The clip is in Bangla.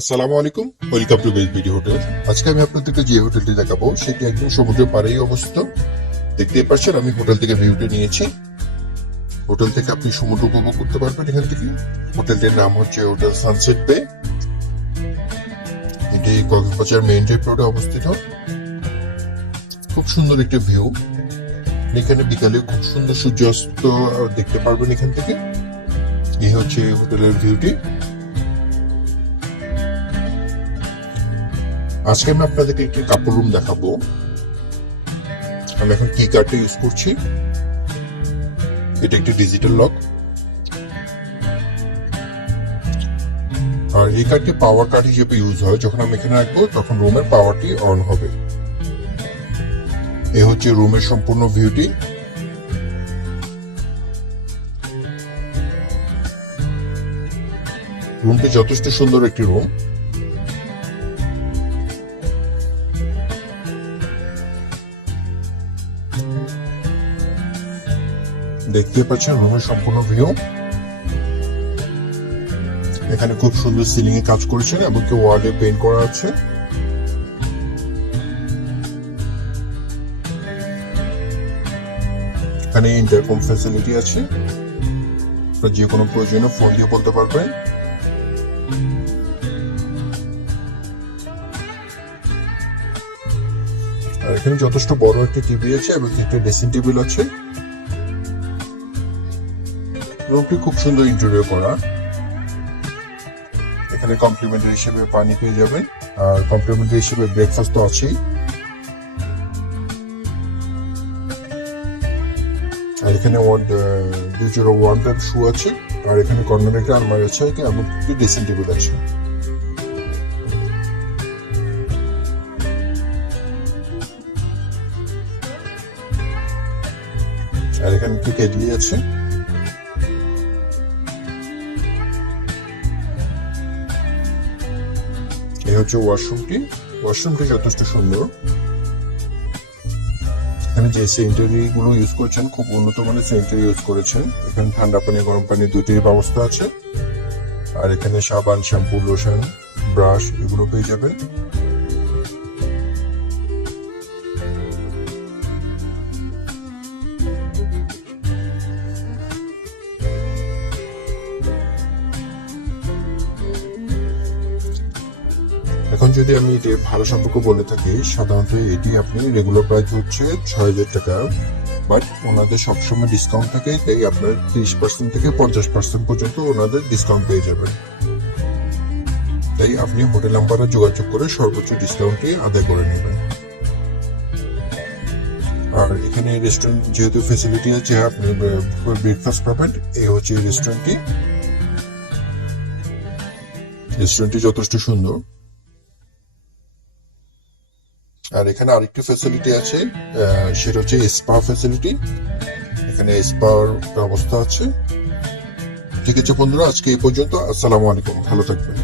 আসসালামু আলাইকুম, welcome to best BD hotel. আজকে আমি আপনাদেরকে যে হোটেলটি দেখাবো সেটি একদম সমুদ্রের পাড়েই অবস্থিত। দেখতেই পাচ্ছেন আমি হোটেল থেকে ভিউটি নিয়েছি। হোটেল থেকে আপনি সমুদ্র উপভোগ করতে পারবেন এখান থেকে। হোটেলটির নাম হচ্ছে হোটেল সানসেট বে। এটি কক্সবাজার মেইন ড্রাইভ রোডে অবস্থিত। খুব সুন্দর একটি ভিউ। এখানে বিকালে খুব সুন্দর সূর্যাস্ত দেখতে পারবেন এখান থেকে। এই হচ্ছে হোটেলের ভিউটি। আজকে আমি আপনাদেরকে একটি কাপড় রুম দেখাবো। আমি এখন কি কার্ডটা ইউজ করছি। এটা একটি ডিজিটাল লক, আর এই কার্ডটি পাওয়ার কার্ড হিসেবে ইউজ হয়। যখন আমি এখানে রাখবো তখন রুমের পাওয়ারটি অন হবে। এই হচ্ছে রুমের সম্পূর্ণ ভিউটি। রুমটি যথেষ্ট সুন্দর একটি রুম। দেখতে পাচ্ছেন রুমের সম্পূর্ণ ভিউ। এখানে খুব সুন্দর সিলিং এ কাজ করেছেন এবং ওয়ালে পেইন্ট করা আছে। এখানে ইন্টারকম ফ্যাসিলিটি আছে। যে কোনো প্রয়োজনে ফোন দিয়ে বলতে পারবেন। আর এখানে যথেষ্ট বড় একটা টিভি আছে এবং একটা ড্রেসিং টেবিল আছে। রুমটি খুব সুন্দর ইন্টেরিয়র করা। এখানে কমপ্লিমেন্টারি হিসেবে পানি পেয়ে যাবেন, আর কমপ্লিমেন্টারি হিসেবে ব্রেকফাস্ট তো আছেই। আর এখানে দুই জোড়া ওয়ার্ডরোব শু আছে, আর এখানে কর্নারে একটা আলমারি আছে এবং একটি ড্রেসিং টেবিল আছে। আর এখানে একটি কেটলি আছে। এই হচ্ছে ওয়াশরুমটি। ওয়াশরুমটি যথেষ্ট সুন্দর। এখানে যে স্যানিটারি গুলো ইউজ করেছেন খুব উন্নত মানের স্যানিটারি ইউজ করেছেন। এখানে ঠান্ডা পানি গরম পানি দুইটির ব্যবস্থা আছে। আর এখানে সাবান, শ্যাম্পু, লোশন, ব্রাশ এগুলো পেয়ে যাবেন। এখন যদি আমি এটি ভালো সম্পর্ক বলে থাকি, সাধারণত এটি আপনি রেগুলার প্রাইস হচ্ছে ৬,০০০ টাকা, বাট ওনাদের সবসময় ডিসকাউন্ট থাকে। তাই আপনার 30% থেকে 50% পর্যন্ত ওনাদের ডিসকাউন্ট পেয়ে যাবেন। তাই আপনি হোটেল নাম্বারে যোগাযোগ করে সর্বোচ্চ ডিসকাউন্টটি আদায় করে নেবেন। আর এখানে রেস্টুরেন্ট যেহেতু ফেসিলিটি আছে, আপনি ব্রেকফাস্ট পাবেন। এই হচ্ছে রেস্টুরেন্টটি। রেস্টুরেন্টটি যথেষ্ট সুন্দর। আর এখানে আরেকটি ফ্যাসিলিটি আছে, সেটা হচ্ছে স্পা ফ্যাসিলিটি। এখানে স্পার ব্যবস্থা আছে। ঠিক আছে বন্ধুরা, আজকে এই পর্যন্ত। আসসালামু আলাইকুম, ভালো থাকবেন।